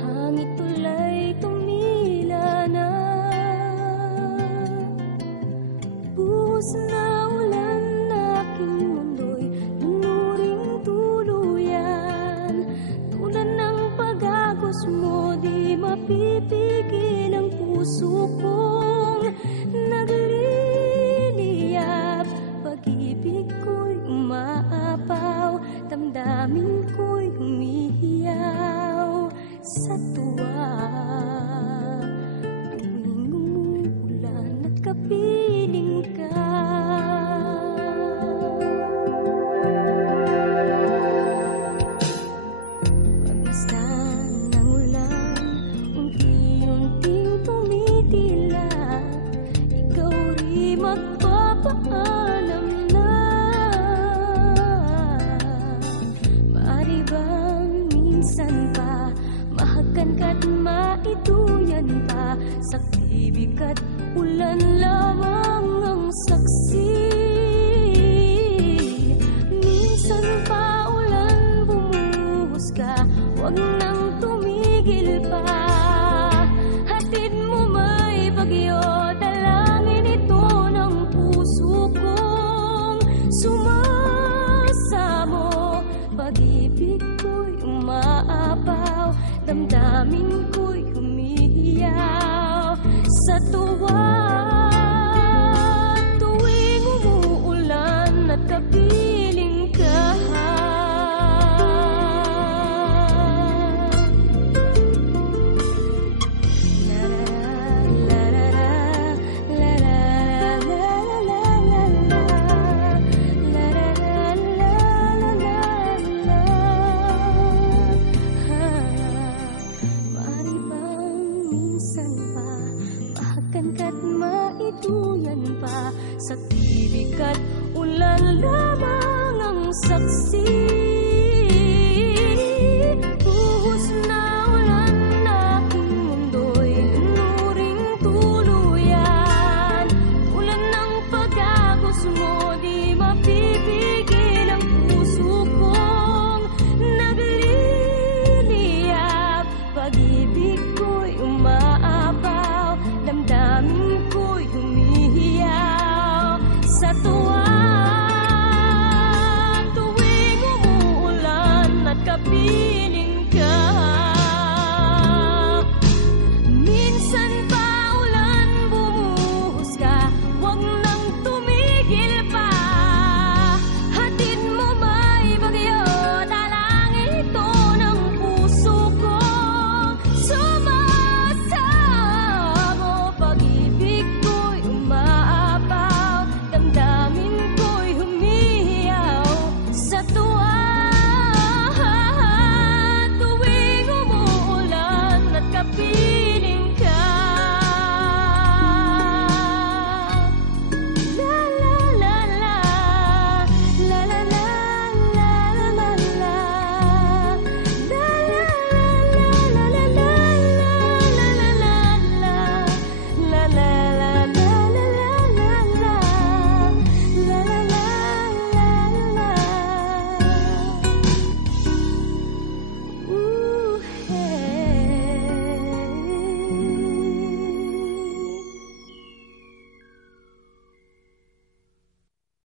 hangit tulay tumila na. Buhos na ulan na aking mundo'y lunuring tuluyan. Tulad ng pag-agos mo, di mapipigil ang puso kong nagliliyab. Pag-ibig ko'y umaapaw, damdamin ko'y humihiyaw sa tuwa. Tuwing umuulan at kapiling ka, paminsan ng ulan, unti-unting tumitila. Ikaw rin magpapaalam na. Maaari bang minsan pa mahagan ka't maituyan pa? Sa tibig at ulan lamang ang saksi. Minsan pa ulan bumuhos ka, huwag nang tumigil pa. Hatid mo may bagyo, dalangin ito ng puso kong sumasamo. Pag-ibig ko'y umaapaw, damdamin ko'y humihiyaw sa tuwa.